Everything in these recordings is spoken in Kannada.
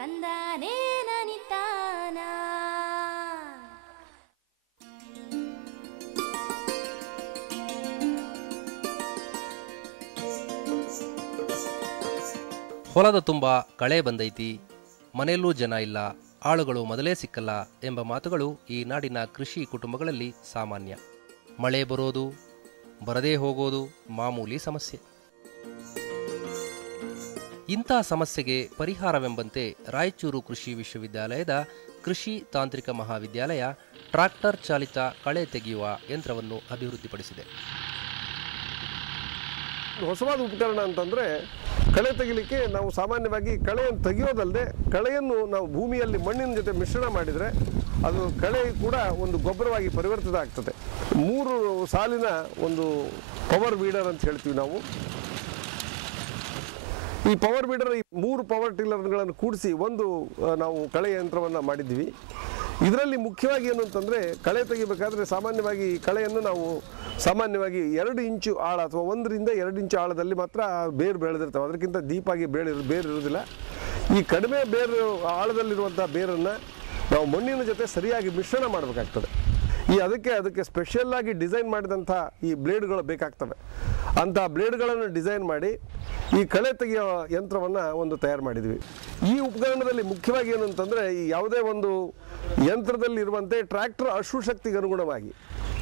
ತಂದಾನೇ ನನಿತಾನ. ಹೊಲದ ತುಂಬ ಕಳೆ ಬಂದೈತಿ, ಮನೆಯಲ್ಲೂ ಜನ ಇಲ್ಲ, ಆಳುಗಳು ಮೊದಲೇ ಸಿಕ್ಕಲ್ಲ ಎಂಬ ಮಾತುಗಳು ಈ ನಾಡಿನ ಕೃಷಿ ಕುಟುಂಬಗಳಲ್ಲಿ ಸಾಮಾನ್ಯ. ಮಳೆ ಬರೋದು ಬರದೇ ಹೋಗೋದು ಮಾಮೂಲಿ ಸಮಸ್ಯೆ. ಇಂಥ ಸಮಸ್ಯೆಗೆ ಪರಿಹಾರವೆಂಬಂತೆ ರಾಯಚೂರು ಕೃಷಿ ವಿಶ್ವವಿದ್ಯಾಲಯದ ಕೃಷಿ ತಾಂತ್ರಿಕ ಮಹಾವಿದ್ಯಾಲಯ ಟ್ರಾಕ್ಟರ್ ಚಾಲಿತ ಕಳೆ ತೆಗೆಯುವ ಯಂತ್ರವನ್ನು ಅಭಿವೃದ್ಧಿಪಡಿಸಿದೆ. ಹೊಸವಾದ ಉಪಕರಣ ಅಂತಂದರೆ ಕಳೆ ತೆಗಿಲಿಕ್ಕೆ ನಾವು ಸಾಮಾನ್ಯವಾಗಿ ಕಳೆಯನ್ನು ತೆಗೆಯೋದಲ್ಲದೆ ಕಳೆಯನ್ನು ನಾವು ಭೂಮಿಯಲ್ಲಿ ಮಣ್ಣಿನ ಜೊತೆ ಮಿಶ್ರಣ ಮಾಡಿದರೆ ಅದು ಕಳೆ ಕೂಡ ಒಂದು ಗೊಬ್ಬರವಾಗಿ ಪರಿವರ್ತಿತ ಆಗ್ತದೆ. 3 ಸಾಲಿನ ಒಂದು ಪವರ್ ವೀಡರ್ ಅಂತ ಹೇಳ್ತೀವಿ ನಾವು. ಈ ಪವರ್ ವೀಡರ್ ಈ 3 ಪವರ್ ಟಿಲ್ಲರ್ಗಳನ್ನು ಕೂಡಿಸಿ ಒಂದು ನಾವು ಕಳೆ ಯಂತ್ರವನ್ನು ಮಾಡಿದ್ವಿ. ಇದರಲ್ಲಿ ಮುಖ್ಯವಾಗಿ ಏನು ಅಂತಂದರೆ ಕಳೆ ತೆಗಿಬೇಕಾದ್ರೆ ಸಾಮಾನ್ಯವಾಗಿ ಕಳೆಯನ್ನು ನಾವು ಸಾಮಾನ್ಯವಾಗಿ 2 ಇಂಚು ಆಳ ಅಥವಾ 1 ರಿಂದ 2 ಇಂಚು ಆಳದಲ್ಲಿ ಮಾತ್ರ ಬೇರು ಬೆಳೆದಿರ್ತವೆ. ಅದಕ್ಕಿಂತ ಡೀಪಾಗಿ ಬೇರು ಇರೋದಿಲ್ಲ. ಈ ಕಡಿಮೆ ಬೇರು ಆಳದಲ್ಲಿರುವಂಥ ಬೇರನ್ನು ನಾವು ಮಣ್ಣಿನ ಜೊತೆ ಸರಿಯಾಗಿ ಮಿಶ್ರಣ ಮಾಡಬೇಕಾಗ್ತದೆ. ಅದಕ್ಕೆ ಸ್ಪೆಷಲ್ಲಾಗಿ ಡಿಸೈನ್ ಮಾಡಿದಂಥ ಈ ಬ್ಲೇಡ್ಗಳು ಬೇಕಾಗ್ತವೆ. ಅಂಥ ಬ್ಲೇಡ್ಗಳನ್ನು ಡಿಸೈನ್ ಮಾಡಿ ಈ ಕಳೆ ತೆಗೆಯೋ ಯಂತ್ರವನ್ನು ಒಂದು ತಯಾರು ಮಾಡಿದ್ವಿ. ಈ ಉಪಕರಣದಲ್ಲಿ ಮುಖ್ಯವಾಗಿ ಏನು ಅಂತಂದರೆ ಈ ಯಾವುದೇ ಒಂದು ಯಂತ್ರದಲ್ಲಿ ಇರುವಂತೆ ಟ್ರ್ಯಾಕ್ಟರ್ ಅಶ್ವಶಕ್ತಿಗೆ ಅನುಗುಣವಾಗಿ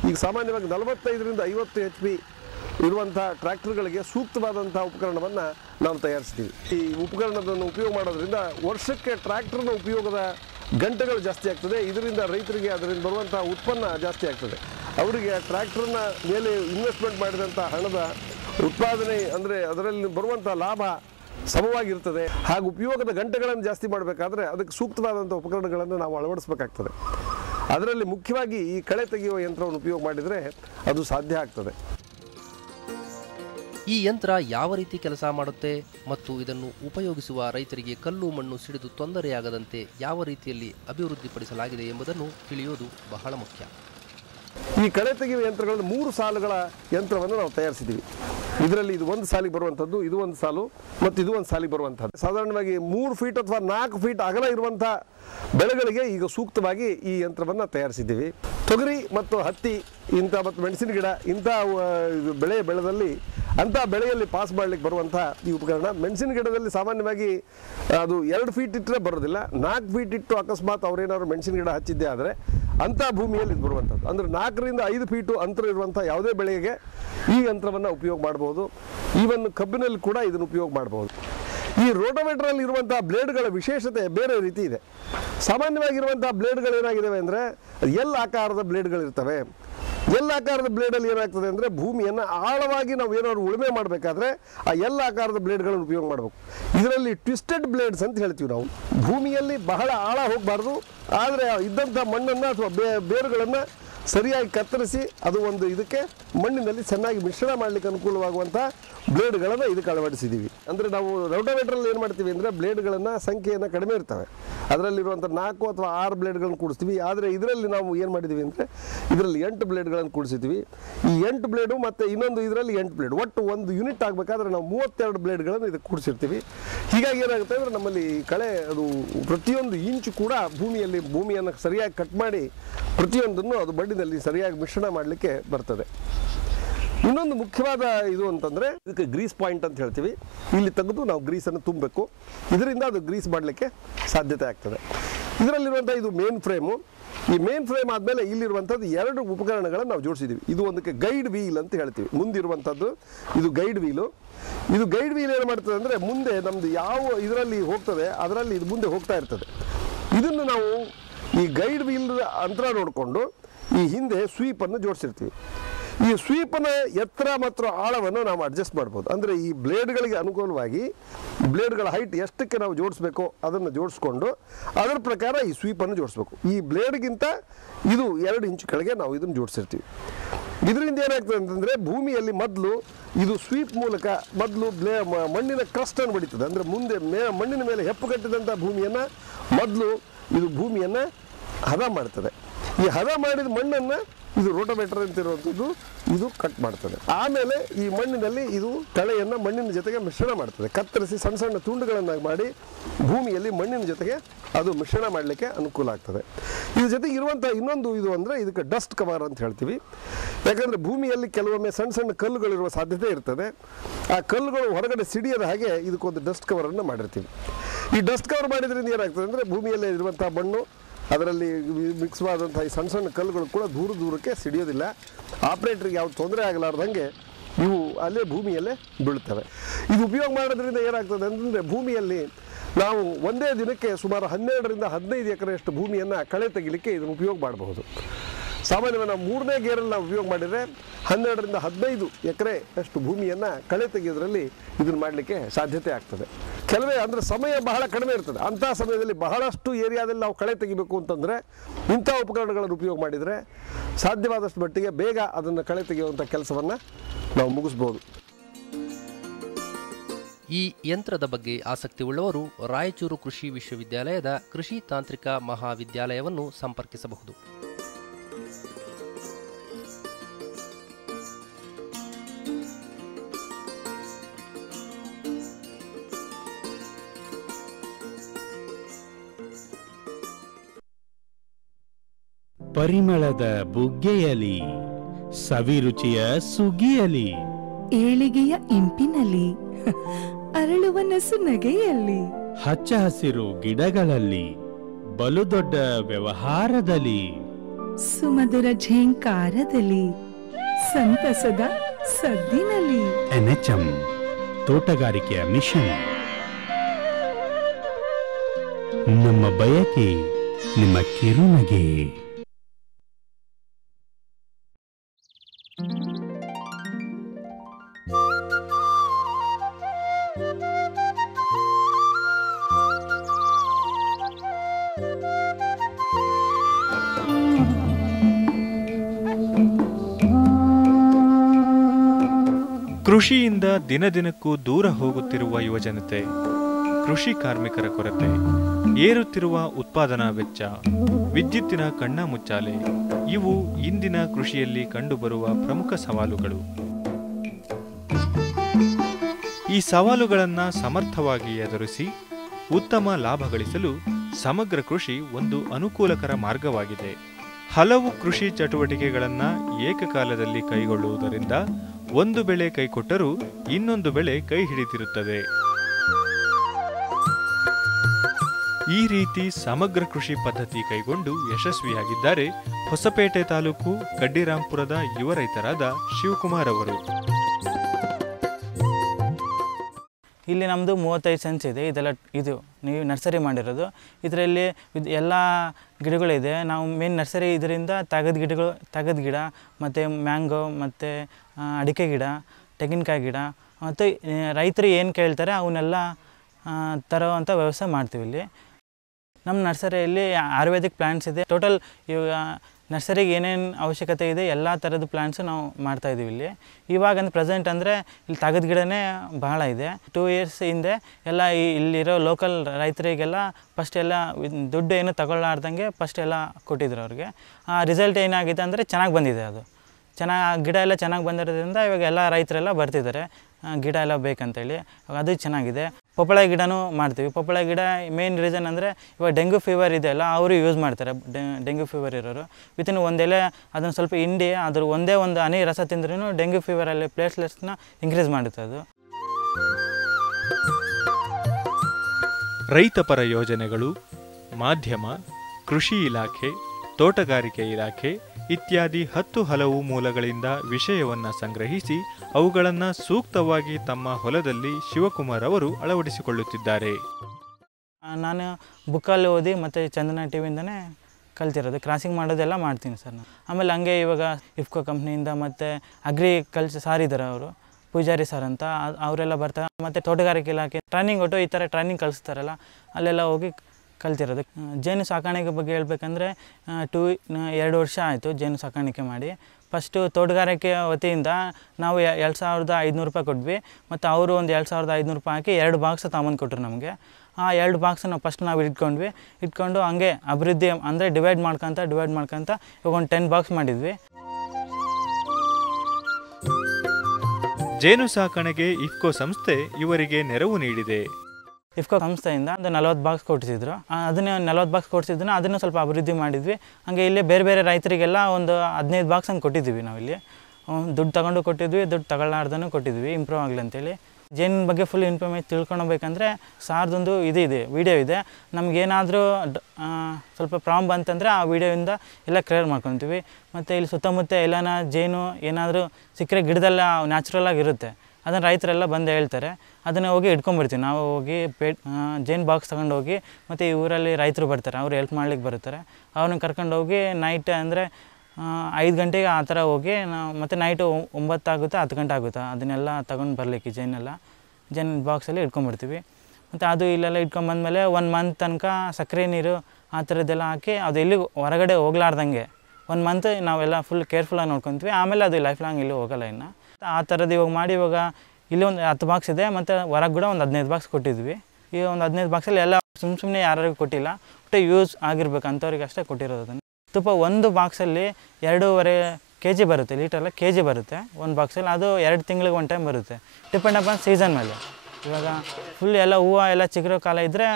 ಈಗ ಸಾಮಾನ್ಯವಾಗಿ 45 ರಿಂದ 50 HP ಇರುವಂಥ ಟ್ರ್ಯಾಕ್ಟರ್ಗಳಿಗೆ ಸೂಕ್ತವಾದಂಥ ಉಪಕರಣವನ್ನು ನಾವು ತಯಾರಿಸ್ತೀವಿ. ಈ ಉಪಕರಣವನ್ನು ಉಪಯೋಗ ಮಾಡೋದ್ರಿಂದ ವರ್ಷಕ್ಕೆ ಟ್ರ್ಯಾಕ್ಟರ್ನ ಉಪಯೋಗದ ಗಂಟೆಗಳು ಜಾಸ್ತಿ ಆಗ್ತದೆ. ಇದರಿಂದ ರೈತರಿಗೆ ಅದರಿಂದ ಬರುವಂಥ ಉತ್ಪನ್ನ ಜಾಸ್ತಿ ಆಗ್ತದೆ. ಅವರಿಗೆ ಟ್ರ್ಯಾಕ್ಟರ್ನ ಮೇಲೆ ಇನ್ವೆಸ್ಟ್ಮೆಂಟ್ ಮಾಡಿದಂಥ ಹಣದ ಉತ್ಪಾದನೆ ಅಂದರೆ ಅದರಲ್ಲಿ ಬರುವಂಥ ಲಾಭ ಸಮವಾಗಿರ್ತದೆ. ಹಾಗೂ ಉಪಯೋಗದ ಗಂಟೆಗಳನ್ನು ಜಾಸ್ತಿ ಮಾಡಬೇಕಾದ್ರೆ ಅದಕ್ಕೆ ಸೂಕ್ತವಾದಂಥ ಉಪಕರಣಗಳನ್ನು ನಾವು ಅಳವಡಿಸಬೇಕಾಗ್ತದೆ. ಅದರಲ್ಲಿ ಮುಖ್ಯವಾಗಿ ಈ ಕಳೆ ತೆಗೆಯುವ ಯಂತ್ರವನ್ನು ಉಪಯೋಗ ಮಾಡಿದರೆ ಅದು ಸಾಧ್ಯ ಆಗ್ತದೆ. ಈ ಯಂತ್ರ ಯಾವ ರೀತಿ ಕೆಲಸ ಮಾಡುತ್ತೆ ಮತ್ತು ಇದನ್ನು ಉಪಯೋಗಿಸುವ ರೈತರಿಗೆ ಕಲ್ಲು ಮಣ್ಣು ಸಿಡಿದು ತೊಂದರೆಯಾಗದಂತೆ ಯಾವ ರೀತಿಯಲ್ಲಿ ಅಭಿವೃದ್ಧಿಪಡಿಸಲಾಗಿದೆ ಎಂಬುದನ್ನು ತಿಳಿಯೋದು ಬಹಳ ಮುಖ್ಯ. ಈ ಕಳೆ ತೆಗೆಯುವ ಯಂತ್ರಗಳಲ್ಲಿ 3 ಸಾಲುಗಳ ಯಂತ್ರವನ್ನು ನಾವು ತಯಾರಿಸಿದ್ದೀವಿ. ಇದರಲ್ಲಿ ಇದು 1 ಸಾಲಿಗೆ ಬರುವಂಥದ್ದು, ಇದು 1 ಸಾಲು ಮತ್ತು ಇದು 1 ಸಾಲಿಗೆ ಬರುವಂಥದ್ದು. ಸಾಧಾರಣವಾಗಿ 3 ಫೀಟ್ ಅಥವಾ 4 ಫೀಟ್ ಅಗಲ ಇರುವಂಥ ಬೆಳೆಗಳಿಗೆ ಈಗ ಸೂಕ್ತವಾಗಿ ಈ ಯಂತ್ರವನ್ನು ತಯಾರಿಸಿದ್ದೀವಿ. ತೊಗರಿ ಮತ್ತು ಹತ್ತಿ ಮತ್ತು ಮೆಣಸಿನ ಗಿಡ ಇಂಥ ಬೆಳೆ ಬೆಳೆದಲ್ಲಿ ಅಂಥ ಬೆಳೆಯಲ್ಲಿ ಪಾಸ್ ಮಾಡಲಿಕ್ಕೆ ಬರುವಂಥ ಈ ಉಪಕರಣ. ಮೆಣಸಿನ ಗಿಡದಲ್ಲಿ ಸಾಮಾನ್ಯವಾಗಿ ಅದು 2 ಫೀಟ್ ಇಟ್ಟರೆ ಬರೋದಿಲ್ಲ. 4 ಫೀಟ್ ಇಟ್ಟು ಅಕಸ್ಮಾತ್ ಅವರೇನಾದ್ರು ಮೆಣಸಿನ ಗಿಡ ಹಚ್ಚಿದ್ದೇ ಆದರೆ ಅಂಥ ಭೂಮಿಯಲ್ಲಿ ಇದು ಬರುವಂಥದ್ದು. ಅಂದರೆ 4 ರಿಂದ 5 ಫೀಟು ಅಂತರ ಇರುವಂಥ ಯಾವುದೇ ಬೆಳೆಗೆ ಈ ಯಂತ್ರವನ್ನು ಉಪಯೋಗ ಮಾಡ್ಬೋದು. ಈವನ್ ಕಬ್ಬಿನಲ್ಲಿ ಕೂಡ ಇದನ್ನು ಉಪಯೋಗ ಮಾಡ್ಬೋದು. ಈ ರೋಟೋವೇಟರಲ್ಲಿ ಇರುವಂಥ ಬ್ಲೇಡ್ಗಳ ವಿಶೇಷತೆ ಬೇರೆ ರೀತಿ ಇದೆ. ಸಾಮಾನ್ಯವಾಗಿರುವಂಥ ಬ್ಲೇಡ್ಗಳು ಏನಾಗಿದ್ದಾವೆ ಅಂದರೆ ಎಲ್ ಆಕಾರದ ಬ್ಲೇಡ್ಗಳಿರ್ತವೆ. ಎಲ್ ಆಕಾರದ ಬ್ಲೇಡಲ್ಲಿ ಏನಾಗ್ತದೆ ಅಂದರೆ ಭೂಮಿಯನ್ನು ಆಳವಾಗಿ ನಾವು ಏನಾದ್ರು ಉಳುಮೆ ಮಾಡಬೇಕಾದ್ರೆ ಆ ಎಲ್ ಆಕಾರದ ಬ್ಲೇಡ್ಗಳನ್ನು ಉಪಯೋಗ ಮಾಡಬೇಕು. ಇದರಲ್ಲಿ ಟ್ವಿಸ್ಟೆಡ್ ಬ್ಲೇಡ್ಸ್ ಅಂತ ಹೇಳ್ತೀವಿ ನಾವು. ಭೂಮಿಯಲ್ಲಿ ಬಹಳ ಆಳ ಹೋಗಬಾರ್ದು, ಆದರೆ ಇದ್ದಂಥ ಮಣ್ಣನ್ನು ಅಥವಾ ಬೇರುಗಳನ್ನು ಸರಿಯಾಗಿ ಕತ್ತರಿಸಿ ಅದು ಒಂದು ಇದಕ್ಕೆ ಮಣ್ಣಿನಲ್ಲಿ ಚೆನ್ನಾಗಿ ಮಿಶ್ರಣ ಮಾಡಲಿಕ್ಕೆ ಅನುಕೂಲವಾಗುವಂಥ ಬ್ಲೇಡ್ಗಳನ್ನು ಇದಕ್ಕೆ ಅಳವಡಿಸಿದ್ದೀವಿ. ಅಂದರೆ ನಾವು ರೋಟೋವೇಟರಲ್ಲಿ ಏನು ಮಾಡ್ತೀವಿ ಅಂದರೆ ಬ್ಲೇಡ್ಗಳನ್ನು ಸಂಖ್ಯೆಯನ್ನು ಕಡಿಮೆ ಇರ್ತವೆ, ಅದರಲ್ಲಿರುವಂಥ 4 ಅಥವಾ 6 ಬ್ಲೇಡ್ಗಳನ್ನು ಕೂಡಿಸ್ತೀವಿ. ಆದರೆ ಇದರಲ್ಲಿ ನಾವು ಏನು ಮಾಡಿದ್ದೀವಿ ಅಂದರೆ ಇದರಲ್ಲಿ 8 ಬ್ಲೇಡ್ಗಳನ್ನು ಕೂಡಿಸಿದ್ದೀವಿ. ಈ 8 ಬ್ಲೇಡು ಮತ್ತು ಇನ್ನೊಂದು ಇದರಲ್ಲಿ 8 ಬ್ಲೇಡ್, ಒಟ್ಟು ಒಂದು ಯೂನಿಟ್ ಆಗಬೇಕಾದ್ರೆ ನಾವು 32 ಬ್ಲೇಡ್ಗಳನ್ನು ಇದಕ್ಕೆ ಕೂಡಿಸಿರ್ತೀವಿ. ಹೀಗಾಗಿ ಏನಾಗುತ್ತೆ ಅಂದರೆ ನಮ್ಮಲ್ಲಿ ಕಳೆ ಅದು ಪ್ರತಿಯೊಂದು ಇಂಚು ಕೂಡ ಭೂಮಿಯನ್ನು ಸರಿಯಾಗಿ ಕಟ್ ಮಾಡಿ ಪ್ರತಿಯೊಂದನ್ನು ಅದು ಬಡ್ಡಿನಲ್ಲಿ ಸರಿಯಾಗಿ ಮಿಶ್ರಣ ಮಾಡಲಿಕ್ಕೆ ಬರ್ತದೆ. ಇನ್ನೊಂದು ಮುಖ್ಯವಾದ ಇದು ಅಂತಂದರೆ ಇದಕ್ಕೆ ಗ್ರೀಸ್ ಪಾಯಿಂಟ್ ಅಂತ ಹೇಳ್ತೀವಿ. ಇಲ್ಲಿ ತೆಗೆದು ನಾವು ಗ್ರೀಸನ್ನು ತುಂಬಬೇಕು. ಇದರಿಂದ ಅದು ಗ್ರೀಸ್ ಮಾಡಲಿಕ್ಕೆ ಸಾಧ್ಯತೆ ಆಗ್ತದೆ. ಇದರಲ್ಲಿರುವಂಥ ಇದು ಮೇನ್ ಫ್ರೇಮು. ಈ ಮೇನ್ ಫ್ರೇಮ್ ಆದಮೇಲೆ ಇಲ್ಲಿರುವಂಥದ್ದು 2 ಉಪಕರಣಗಳನ್ನು ನಾವು ಜೋಡಿಸಿದ್ದೀವಿ. ಇದು ಒಂದಕ್ಕೆ ಗೈಡ್ ವೀಲ್ ಅಂತ ಹೇಳ್ತೀವಿ. ಮುಂದಿರುವಂಥದ್ದು ಇದು ಗೈಡ್ ವೀಲು. ಇದು ಗೈಡ್ ವೀಲ್ ಏನು ಮಾಡ್ತದೆ ಅಂದರೆ ಮುಂದೆ ನಮ್ಮದು ಯಾವ ಇದರಲ್ಲಿ ಹೋಗ್ತದೆ ಅದರಲ್ಲಿ ಇದು ಮುಂದೆ ಹೋಗ್ತಾ ಇರ್ತದೆ. ಇದನ್ನು ನಾವು ಈ ಗೈಡ್ ವೀಲ್ ಅಂತರ ನೋಡಿಕೊಂಡು ಈ ಹಿಂದೆ ಸ್ವೀಪನ್ನು ಜೋಡಿಸಿರ್ತೀವಿ. ಈ ಸ್ವೀಪನ ಎತ್ತರ ಮತ್ತು ಆಳವನ್ನು ನಾವು ಅಡ್ಜಸ್ಟ್ ಮಾಡ್ಬೋದು. ಅಂದರೆ ಈ ಬ್ಲೇಡ್ಗಳಿಗೆ ಅನುಕೂಲವಾಗಿ ಬ್ಲೇಡ್ಗಳ ಹೈಟ್ ಎಷ್ಟಕ್ಕೆ ನಾವು ಜೋಡಿಸ್ಬೇಕೋ ಅದನ್ನು ಜೋಡಿಸ್ಕೊಂಡು ಅದರ ಪ್ರಕಾರ ಈ ಸ್ವೀಪನ್ನು ಜೋಡಿಸ್ಬೇಕು. ಈ ಬ್ಲೇಡ್ಗಿಂತ ಇದು 2 ಇಂಚು ಕೆಳಗೆ ನಾವು ಇದನ್ನು ಜೋಡಿಸಿರ್ತೀವಿ. ಇದರಿಂದ ಏನಾಗ್ತದೆ ಅಂತಂದರೆ ಭೂಮಿಯಲ್ಲಿ ಮೊದಲು ಇದು ಸ್ವೀಪ್ ಮೂಲಕ ಮೊದಲು ಮಣ್ಣಿನ ಕ್ರಸ್ಟನ್ನು ಬಡಿತದೆ. ಅಂದರೆ ಮುಂದೆ ಮಣ್ಣಿನ ಮೇಲೆ ಹೆಪ್ಪುಗಟ್ಟಿದಂಥ ಭೂಮಿಯನ್ನು ಮೊದಲು ಇದು ಭೂಮಿಯನ್ನು ಹದ ಮಾಡ್ತದೆ. ಈ ಹದ ಮಾಡಿದ ಮಣ್ಣನ್ನು ಇದು ರೋಟೋವೇಟರ್ ಅಂತ ಇರುವಂಥದ್ದು ಇದು ಕಟ್ ಮಾಡ್ತದೆ. ಆಮೇಲೆ ಈ ಮಣ್ಣಿನಲ್ಲಿ ಇದು ಕಳೆಯನ್ನು ಮಣ್ಣಿನ ಜೊತೆಗೆ ಮಿಶ್ರಣ ಮಾಡ್ತದೆ. ಕತ್ತರಿಸಿ ಸಣ್ಣ ಸಣ್ಣ ತುಂಡುಗಳನ್ನಾಗಿ ಮಾಡಿ ಭೂಮಿಯಲ್ಲಿ ಮಣ್ಣಿನ ಜೊತೆಗೆ ಅದು ಮಿಶ್ರಣ ಮಾಡಲಿಕ್ಕೆ ಅನುಕೂಲ ಆಗ್ತದೆ. ಇದ್ರ ಜೊತೆಗೆ ಇರುವಂಥ ಇನ್ನೊಂದು ಇದು ಅಂದರೆ ಇದಕ್ಕೆ ಡಸ್ಟ್ ಕವರ್ ಅಂತ ಹೇಳ್ತೀವಿ. ಯಾಕಂದರೆ ಭೂಮಿಯಲ್ಲಿ ಕೆಲವೊಮ್ಮೆ ಸಣ್ಣ ಸಣ್ಣ ಕಲ್ಲುಗಳಿರುವ ಸಾಧ್ಯತೆ ಇರ್ತದೆ. ಆ ಕಲ್ಲುಗಳು ಹೊರಗಡೆ ಸಿಡಿಯದ ಹಾಗೆ ಇದಕ್ಕೊಂದು ಡಸ್ಟ್ ಕವರನ್ನು ಮಾಡಿರ್ತೀವಿ. ಈ ಡಸ್ಟ್ ಕವರ್ ಮಾಡಿದ್ರಿಂದ ಏನಾಗ್ತದೆ ಅಂದರೆ ಭೂಮಿಯಲ್ಲೇ ಇರುವಂಥ ಮಣ್ಣು ಅದರಲ್ಲಿ ಮಿಕ್ಸ್ ಆದಂಥ ಈ ಸಣ್ಣ ಸಣ್ಣ ಕಲ್ಲುಗಳು ಕೂಡ ದೂರಕ್ಕೆ ಸಿಡಿಯೋದಿಲ್ಲ. ಆಪ್ರೇಟ್ರಿಗೆ ಯಾವ ತೊಂದರೆ ಆಗಲಾರ್ದಂಗೆ ಇವು ಅಲ್ಲೇ ಭೂಮಿಯಲ್ಲೇ ಬೀಳ್ತವೆ. ಇದು ಉಪಯೋಗ ಮಾಡೋದ್ರಿಂದ ಏನಾಗ್ತದೆ ಅಂತಂದರೆ ಭೂಮಿಯಲ್ಲಿ ನಾವು ಒಂದೇ ದಿನಕ್ಕೆ ಸುಮಾರು 12ರಿಂದ 15 ಎಕರೆಯಷ್ಟು ಭೂಮಿಯನ್ನು ಕಳೆ ತೆಗಿಲಿಕ್ಕೆ ಇದನ್ನು ಉಪಯೋಗ ಮಾಡಬಹುದು. ಸಾಮಾನ್ಯವಾಗಿ ನಾವು 3ನೇ ಗೇರಲ್ಲಿ ನಾವು ಉಪಯೋಗ ಮಾಡಿದರೆ 12ರಿಂದ 15 ಎಕರೆ ಅಷ್ಟು ಭೂಮಿಯನ್ನು ಕಳೆ ತೆಗೆಯೋದ್ರಲ್ಲಿ ಇದನ್ನು ಮಾಡಲಿಕ್ಕೆ ಸಾಧ್ಯತೆ ಆಗ್ತದೆ. ಕೆಲವೇ ಅಂದರೆ ಸಮಯ ಬಹಳ ಕಡಿಮೆ ಇರ್ತದೆ. ಅಂಥ ಸಮಯದಲ್ಲಿ ಬಹಳಷ್ಟು ಏರಿಯಾದಲ್ಲಿ ನಾವು ಕಳೆ ತೆಗಿಬೇಕು ಅಂತಂದರೆ ಇಂಥ ಉಪಕರಣಗಳನ್ನು ಉಪಯೋಗ ಮಾಡಿದರೆ ಸಾಧ್ಯವಾದಷ್ಟು ಮಟ್ಟಿಗೆ ಬೇಗ ಅದನ್ನು ಕಳೆ ತೆಗೆಯುವಂಥ ಕೆಲಸವನ್ನು ನಾವು ಮುಗಿಸ್ಬೋದು. ಈ ಯಂತ್ರದ ಬಗ್ಗೆ ಆಸಕ್ತಿ ಉಳ್ಳವರು ರಾಯಚೂರು ಕೃಷಿ ವಿಶ್ವವಿದ್ಯಾಲಯದ ಕೃಷಿ ತಾಂತ್ರಿಕ ಮಹಾವಿದ್ಯಾಲಯವನ್ನು ಸಂಪರ್ಕಿಸಬಹುದು. ಪರಿಮಳದ ಬುಗ್ಗೆಯಲಿ, ಸವಿರುಚಿಯ ಸುಗ್ಗಿಯಲಿ, ಏಳಿಗೆಯ ಇಂಪಿನಲ್ಲಿ, ಅರಳುವ ನಸು ನಗೆಯಲ್ಲಿ, ಹಚ್ಚ ಹಸಿರು ಗಿಡಗಳಲ್ಲಿ, ಬಲು ದೊಡ್ಡ ವ್ಯವಹಾರದಲ್ಲಿ, ಸುಮಧುರ ಝೇಂಕಾರದಲ್ಲಿ, ಸಂತಸದ ಸದ್ದಿನಲ್ಲಿ. NHM ತೋಟಗಾರಿಕೆಯ ಮಿಷನ್. ನಮ್ಮ ಬಯಕೆ ನಿಮ್ಮ ಕಿರುನಗೆ. ಕೃಷಿಯಿಂದ ದಿನದಿನಕ್ಕೂ ದೂರ ಹೋಗುತ್ತಿರುವ ಯುವಜನತೆ, ಕೃಷಿ ಕಾರ್ಮಿಕರ ಕೊರತೆ, ಏರುತ್ತಿರುವ ಉತ್ಪಾದನಾ ವೆಚ್ಚ, ವಿದ್ಯುತ್ತಿನ ಕಣ್ಣಾಮುಚ್ಚಾಲೆ ಇವು ಇಂದಿನ ಕೃಷಿಯಲ್ಲಿ ಕಂಡುಬರುವ ಪ್ರಮುಖ ಸವಾಲುಗಳು. ಈ ಸವಾಲುಗಳನ್ನು ಸಮರ್ಥವಾಗಿ ಎದುರಿಸಿ ಉತ್ತಮ ಲಾಭ ಗಳಿಸಲು ಸಮಗ್ರ ಕೃಷಿ ಒಂದು ಅನುಕೂಲಕರ ಮಾರ್ಗವಾಗಿದೆ. ಹಲವು ಕೃಷಿ ಚಟುವಟಿಕೆಗಳನ್ನು ಏಕಕಾಲದಲ್ಲಿ ಕೈಗೊಳ್ಳುವುದರಿಂದ ಒಂದು ಬೆಳೆ ಕೈಕೊಟ್ಟರೂ ಇನ್ನೊಂದು ಬೆಳೆ ಕೈ ಹಿಡಿದಿರುತ್ತದೆ. ಈ ರೀತಿ ಸಮಗ್ರ ಕೃಷಿ ಪದ್ಧತಿ ಕೈಗೊಂಡು ಯಶಸ್ವಿಯಾಗಿದ್ದಾರೆ ಹೊಸಪೇಟೆ ತಾಲೂಕು ಕಡ್ಡಿರಾಂಪುರದ ಯುವ ರೈತರಾದ ಶಿವಕುಮಾರ್ ಅವರು. ಇಲ್ಲಿ ನಮ್ಮದು 35 ಸೆನ್ಸ್ ಇದೆ. ಇದು ನೀವು ನರ್ಸರಿ ಮಾಡಿರೋದು. ಇದರಲ್ಲಿ ಎಲ್ಲ ಗಿಡಗಳಿದೆ. ನಾವು ಮೇನ್ ನರ್ಸರಿ ಇದರಿಂದ ತಗದ ಗಿಡ ಮತ್ತು ಮ್ಯಾಂಗೋ ಮತ್ತು ಅಡಿಕೆ ಗಿಡ, ತೆಂಗಿನಕಾಯಿ ಗಿಡ ಮತ್ತು ರೈತರು ಏನು ಕೇಳ್ತಾರೆ ಅವನ್ನೆಲ್ಲ ತರೋವಂಥ ವ್ಯವಸ್ಥೆ ಮಾಡ್ತೀವಿ. ಇಲ್ಲಿ ನಮ್ಮ ನರ್ಸರಿಯಲ್ಲಿ ಆಯುರ್ವೇದಿಕ್ ಪ್ಲ್ಯಾಂಟ್ಸ್ ಇದೆ. ಟೋಟಲ್ ಇವಾಗ ನರ್ಸರಿಗೆ ಏನೇನು ಅವಶ್ಯಕತೆ ಇದೆ ಎಲ್ಲ ಥರದ ಪ್ಲ್ಯಾಂಟ್ಸು ನಾವು ಮಾಡ್ತಾಯಿದ್ದೀವಿ ಇಲ್ಲಿ. ಇವಾಗ ಅಂದರೆ ಪ್ರೆಸೆಂಟ್ ಅಂದರೆ ಇಲ್ಲಿ ತಗದ ಗಿಡನೇ ಬಹಳ ಇದೆ. 2 ಇಯರ್ಸ್ ಹಿಂದೆ ಎಲ್ಲ ಇಲ್ಲಿರೋ ಲೋಕಲ್ ರೈತರಿಗೆಲ್ಲ ಫಸ್ಟ್ ಎಲ್ಲ ದುಡ್ಡು ಏನು ತಗೊಳ್ಳಾರ್ದಂಗೆ ಫಸ್ಟ್ ಎಲ್ಲ ಕೊಟ್ಟಿದ್ರು ಅವ್ರಿಗೆ. ಆ ರಿಸಲ್ಟ್ ಏನಾಗಿದೆ ಅಂದರೆ ಚೆನ್ನಾಗಿ ಬಂದಿದೆ. ಅದು ಗಿಡ ಎಲ್ಲ ಚೆನ್ನಾಗಿ ಬಂದಿರೋದ್ರಿಂದ ಇವಾಗ ಎಲ್ಲ ರೈತರೆಲ್ಲ ಬರ್ತಿದ್ದಾರೆ ಗಿಡ ಎಲ್ಲ ಬೇಕಂತೇಳಿ. ಅದು ಚೆನ್ನಾಗಿದೆ. ಪಪ್ಪಾಯ ಗಿಡನೂ ಮಾಡ್ತೀವಿ. ಪಪ್ಪಾಯ ಗಿಡ ಮೇನ್ ರೀಸನ್ ಅಂದರೆ ಇವಾಗ ಡೆಂಗ್ಯೂ ಫೀವರ್ ಇದೆಯಲ್ಲ ಅವರು ಯೂಸ್ ಮಾಡ್ತಾರೆ. ಡೆಂಗ್ಯೂ ಫೀವರ್ ಇರೋರು ವಿತಿನ್ ಒಂದೆಲೆ ಅದನ್ನು ಸ್ವಲ್ಪ ಹಿಂಡಿ ಅದ್ರ ಒಂದೇ ಒಂದು ಹನಿ ರಸ ತಿಂದ್ರೂ ಡೆಂಗ್ಯೂ ಫೀವರಲ್ಲಿ ಪ್ಲೇಟ್ಲೆಟ್ಸ್ನ ಇನ್ಕ್ರೀಸ್ ಮಾಡುತ್ತೆ ಅದು. ರೈತಪರ ಯೋಜನೆಗಳು, ಮಾಧ್ಯಮ, ಕೃಷಿ ಇಲಾಖೆ, ತೋಟಗಾರಿಕೆ ಇಲಾಖೆ ಇತ್ಯಾದಿ 10 ಹಲವು ಮೂಲಗಳಿಂದ ವಿಷಯವನ್ನು ಸಂಗ್ರಹಿಸಿ ಅವುಗಳನ್ನು ಸೂಕ್ತವಾಗಿ ತಮ್ಮ ಹೊಲದಲ್ಲಿ ಶಿವಕುಮಾರ್ ಅವರು ಅಳವಡಿಸಿಕೊಳ್ಳುತ್ತಿದ್ದಾರೆ. ನಾನು ಬುಕ್ಕಲ್ಲಿ ಓದಿ ಮತ್ತು ಚಂದನ ಟಿವಿಯಿಂದನೇ ಕಲ್ತಿರೋದು. ಕ್ರಾಸಿಂಗ್ ಮಾಡೋದೆಲ್ಲ ಮಾಡ್ತೀನಿ ಸರ್ ನಾನು. ಆಮೇಲೆ ಹಂಗೆ ಇವಾಗ ಇಫ್ಕೋ ಕಂಪ್ನಿಯಿಂದ ಮತ್ತು ಅಗ್ರಿಕಲ್ಚರ್ ಸಾರ್ ಇದ್ದಾರೆ ಅವರು, ಪೂಜಾರಿ ಸರ್ ಅಂತ, ಅವರೆಲ್ಲ ಬರ್ತಾರೆ. ಮತ್ತು ತೋಟಗಾರಿಕೆ ಇಲಾಖೆ ಟ್ರೈನಿಂಗ್ ಒಟ್ಟು ಈ ಥರ ಟ್ರೈನಿಂಗ್ ಕಳಿಸ್ತಾರಲ್ಲ ಅಲ್ಲೆಲ್ಲ ಹೋಗಿ ಕಲ್ತಿರೋದು. ಜೇನು ಸಾಕಾಣಿಕೆ ಬಗ್ಗೆ ಹೇಳ್ಬೇಕಂದ್ರೆ 2 ವರ್ಷ ಆಯಿತು ಜೇನು ಸಾಕಾಣಿಕೆ ಮಾಡಿ. ಫಸ್ಟು ತೋಟಗಾರಿಕೆ ವತಿಯಿಂದ ನಾವು 2500 ರೂಪಾಯಿ ಕೊಟ್ವಿ. ಮತ್ತು ಅವರು ಒಂದು 2500 ರೂಪಾಯಿ ಹಾಕಿ 2 ಬಾಕ್ಸ್ ತಗೊಂಡು ಕೊಟ್ಟರು ನಮಗೆ. ಆ 2 ಬಾಕ್ಸನ್ನು ಫಸ್ಟ್ ನಾವು ಇಟ್ಕೊಂಡು ಹಂಗೆ ಅಭಿವೃದ್ಧಿ ಅಂದರೆ ಡಿವೈಡ್ ಮಾಡ್ಕೊತ ಇವಾಗ ಒಂದು 10 ಬಾಕ್ಸ್ ಮಾಡಿದ್ವಿ. ಜೇನು ಸಾಕಣೆಗೆ ಇಫ್ಕೋ ಸಂಸ್ಥೆ ಇವರಿಗೆ ನೆರವು ನೀಡಿದೆ. ಇಫ್ಕೋ ಸಂಸ್ಥೆಯಿಂದ ಒಂದು 40 ಬಾಕ್ಸ್ ಕೊಡಿಸಿದ್ರು. ಅದನ್ನು 40 ಬಾಕ್ಸ್ ಕೊಡಿಸಿದ್ದನ್ನು ಅದನ್ನು ಸ್ವಲ್ಪ ಅಭಿವೃದ್ಧಿ ಮಾಡಿದ್ವಿ. ಹಾಗೆ ಇಲ್ಲಿ ಬೇರೆ ಬೇರೆ ರೈತರಿಗೆಲ್ಲ ಒಂದು 15 ಬಾಕ್ಸ್ ಹಂಗೆ ಕೊಟ್ಟಿದ್ವಿ ನಾವಿಲ್ಲಿ. ದುಡ್ಡು ತಗೊಂಡು ಕೊಟ್ಟಿದ್ವಿ, ದುಡ್ಡು ತಗೊಳ್ಳಾರ್ದೂ ಕೊಟ್ಟಿದ್ವಿ ಇಂಪ್ರೂವ್ ಆಗಲಿ ಅಂತೇಳಿ. ಜೇನಿನ ಬಗ್ಗೆ ಫುಲ್ ಇನ್ಫಾರ್ಮೇಷನ್ ತಿಳ್ಕೊಳ್ಬೇಕಂದ್ರೆ ಸಾರ್ದೊಂದು ಇದೆ ವಿಡಿಯೋ ಇದೆ. ನಮಗೇನಾದರೂ ಸ್ವಲ್ಪ ಪ್ರಾಬ್ಲಮ್ ಬಂತಂದರೆ ಆ ವಿಡಿಯೋಯಿಂದ ಎಲ್ಲ ಕ್ಲಿಯರ್ ಮಾಡ್ಕೊತೀವಿ. ಮತ್ತು ಇಲ್ಲಿ ಸುತ್ತಮುತ್ತ ಎಲ್ಲನ ಜೇನು ಏನಾದರೂ ಸಿಕ್ಕರೆ ಗಿಡದಲ್ಲ ನ್ಯಾಚುರಲಾಗಿ ಇರುತ್ತೆ, ಅದನ್ನು ರೈತರೆಲ್ಲ ಬಂದು ಹೇಳ್ತಾರೆ. ಅದನ್ನು ಹೋಗಿ ಇಟ್ಕೊಂಡ್ಬಿಡ್ತೀವಿ ನಾವು. ಹೋಗಿ ಜೇನು ಬಾಕ್ಸ್ ತಗೊಂಡು ಹೋಗಿ, ಮತ್ತು ಈ ಊರಲ್ಲಿ ರೈತರು ಬರ್ತಾರೆ, ಅವ್ರು ಹೆಲ್ಪ್ ಮಾಡ್ಲಿಕ್ಕೆ ಬರುತ್ತಾರೆ. ಅವ್ರನ್ನ ಕರ್ಕೊಂಡೋಗಿ ನೈಟ್ ಅಂದರೆ 5 ಗಂಟೆಗೆ ಆ ಥರ ಹೋಗಿ ನಾವು ಮತ್ತು ನೈಟು 9 ಆಗುತ್ತೆ 10 ಗಂಟೆ ಆಗುತ್ತೆ ಅದನ್ನೆಲ್ಲ ತಗೊಂಡು ಬರಲಿಕ್ಕೆ ಜೇನು ಬಾಕ್ಸಲ್ಲಿ ಇಟ್ಕೊಂಡ್ಬಿಡ್ತೀವಿ. ಮತ್ತು ಅದು ಇಲ್ಲೆಲ್ಲ ಇಟ್ಕೊಂಬಂದಮೇಲೆ 1 ಮಂತ್ ತನಕ ಸಕ್ಕರೆ ನೀರು ಆ ಥರದ್ದೆಲ್ಲ ಹಾಕಿ ಅದು ಎಲ್ಲಿ ಹೊರಗಡೆ ಹೋಗ್ಲಾರ್ದಂಗೆ 1 ಮಂತ್ ನಾವೆಲ್ಲ ಫುಲ್ ಕೇರ್ಫುಲ್ಲಾಗಿ ನೋಡ್ಕೊತೀವಿ. ಆಮೇಲೆ ಅದು ಲೈಫ್ ಲಾಂಗ್ ಇಲ್ಲಿ ಹೋಗೋಲ್ಲ ಇನ್ನು. ಆ ಥರದ್ದು ಇವಾಗ ಮಾಡಿ ಇವಾಗ ಇಲ್ಲಿ ಒಂದು 10 ಬಾಕ್ಸ್ ಇದೆ, ಮತ್ತು ಹೊರಗೆ ಕೂಡ ಒಂದು 15 ಬಾಕ್ಸ್ ಕೊಟ್ಟಿದ್ವಿ. ಈ ಒಂದು 15 ಬಾಕ್ಸಲ್ಲಿ ಎಲ್ಲ ಸುಮ್ಮನೆ ಯಾರಿಗೂ ಕೊಟ್ಟಿಲ್ಲ, ಒಟ್ಟು ಯೂಸ್ ಆಗಿರ್ಬೇಕು ಅಂಥವ್ರಿಗೆ ಅಷ್ಟೇ ಕೊಟ್ಟಿರೋದು. ಅದನ್ನು ತುಪ್ಪ ಒಂದು ಬಾಕ್ಸಲ್ಲಿ 2.5 kg ಬರುತ್ತೆ, ಲೀಟರ್ಲ್ಲ kg ಬರುತ್ತೆ ಒಂದು ಬಾಕ್ಸಲ್ಲಿ. ಅದು 2 ತಿಂಗಳಿಗೆ 1 ಟೈಮ್ ಬರುತ್ತೆ, ಡಿಪೆಂಡ್ ಅಪಾನ್ ಸೀಸನ್ ಮೇಲೆ. ಇವಾಗ ಫುಲ್ ಎಲ್ಲ ಹೂವು ಎಲ್ಲ ಚಿಗುರೋ ಕಾಲ ಇದ್ದರೆ